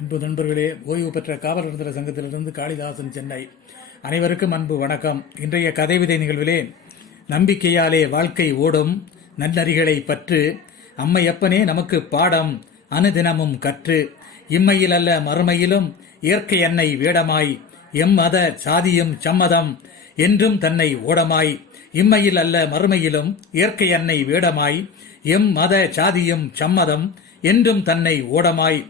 அன்பு நண்பர்களே, ஓய்வு பெற்ற காவலர் சங்கத்திலிருந்து காளிதாசன், சென்னை. அனைவருக்கும் அன்பு வணக்கம். இன்றைய கதைவிதை நிகழ்விலே நம்பிக்கையாலே வாழ்க்கை ஓடும், நன்னறிகளை பற்று, அம்மையப்பனே நமக்கு பாடம் அனுதினமும் கற்று, இம்மையில் அல்ல மறுமையிலும் இயற்கை அன்னை வேடமாய், எம் மத சாதியும் சம்மதம் என்றும் தன்னை ஓடமாய், இம்மையில் அல்ல மறுமையிலும் இயற்கை அன்னை வேடமாய், எம் மத சாதியும் சம்மதம் என்றும் தன்னை ஓடமாய்,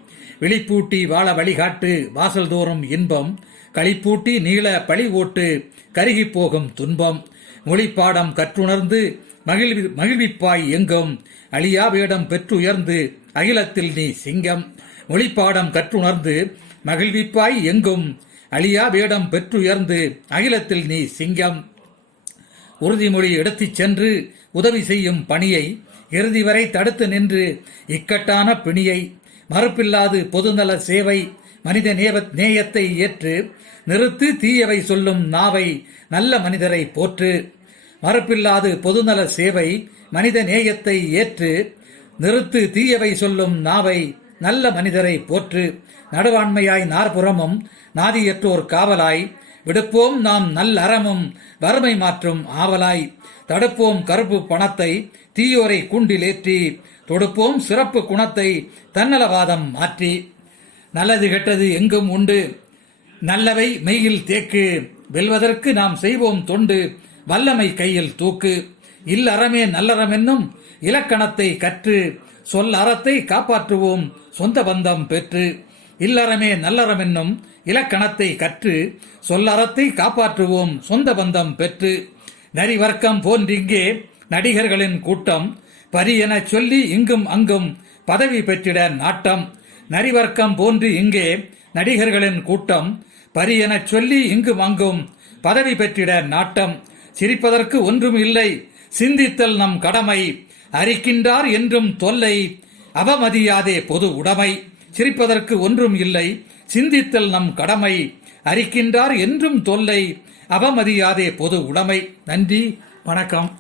விழிப்பூட்டி வாழ வழிகாட்டு வாசல் தோறும் இன்பம், களிப்பூட்டி நீள பழி ஓட்டு கருகி போகும் துன்பம், மொழிப்பாடம் கற்றுணர்ந்து மகிழ்விப்பாய் எங்கும், அழியா வேடம் பெற்றுயர்ந்து அகிலத்தில் நீ சிங்கம். மொழிப்பாடம் கற்றுணர்ந்து மகிழ்விப்பாய் எங்கும், அழியா வேடம் பெற்றுயர்ந்து அகிலத்தில் நீ சிங்கம். உறுதிமொழி எடுத்துச் சென்று உதவி செய்யும் பணியை இறுதி வரை தடுத்து நின்று இக்கட்டான பிணியை, மறுப்பில்லாது பொதுநல சேவை மனித நேயத்தை ஏற்று நிறுத்து தீயவை சொல்லும் நாவை நல்ல மனிதரை போற்று. மறுப்பில்லாது பொதுநல சேவை மனித நேயத்தை ஏற்று நிறுத்து தீயவை சொல்லும் நாவை நல்ல மனிதரை போற்று. நடுவாண்மையாய் நாற்புறமும் நாதியற்றோர் காவலாய், விடுப்போம் நாம் நல்லறமும் வறுமை மாற்றும் ஆவலாய், தடுப்போம் கருப்பு பணத்தை தீயோரை கூண்டிலேற்றி, தொடுப்போம் சிறப்பு குணத்தை தன்னலவாதம் மாற்றி. நல்லது கெட்டது எங்கும் உண்டு, நல்லவை மெய்யில் தேக்கு, வெல்வதற்கு நாம் செய்வோம் தொண்டு, வல்லமை கையில் தூக்கு. இல்லறமே நல்லறம் என்னும் இலக்கணத்தை கற்று, சொல் அறத்தை காப்பாற்றுவோம் சொந்த பந்தம் பெற்று. இல்லறமே நல்லறம் என்னும் இலக்கணத்தை கற்று, சொல்லறத்தை காப்பாற்றுவோம் சொந்த பந்தம் பெற்று. நரிவர்க்கம் போன்றிங்கே நடிகர்களின் கூட்டம், பரியென சொல்லி இங்கும் அங்கும் பதவி பெற்றிட நாட்டம். நரிவர்க்கம் போன்று இங்கே நடிகர்களின் கூட்டம், பரியென சொல்லி இங்கும் அங்கும் பதவி பெற்றிட நாட்டம். சிரிப்பதற்கு ஒன்றும் இல்லை, சிந்தித்தல் நம் கடமை, அரிக்கின்றார் என்றும் தொல்லை அவமதியாதே பொது உடைமை. சிரிப்பதற்கு ஒன்றும் இல்லை, சிந்தித்தல் நம் கடமை, அரிக்கின்றார் என்றும் தொல்லை அவமதியாதே பொது உடைமை. நன்றி, வணக்கம்.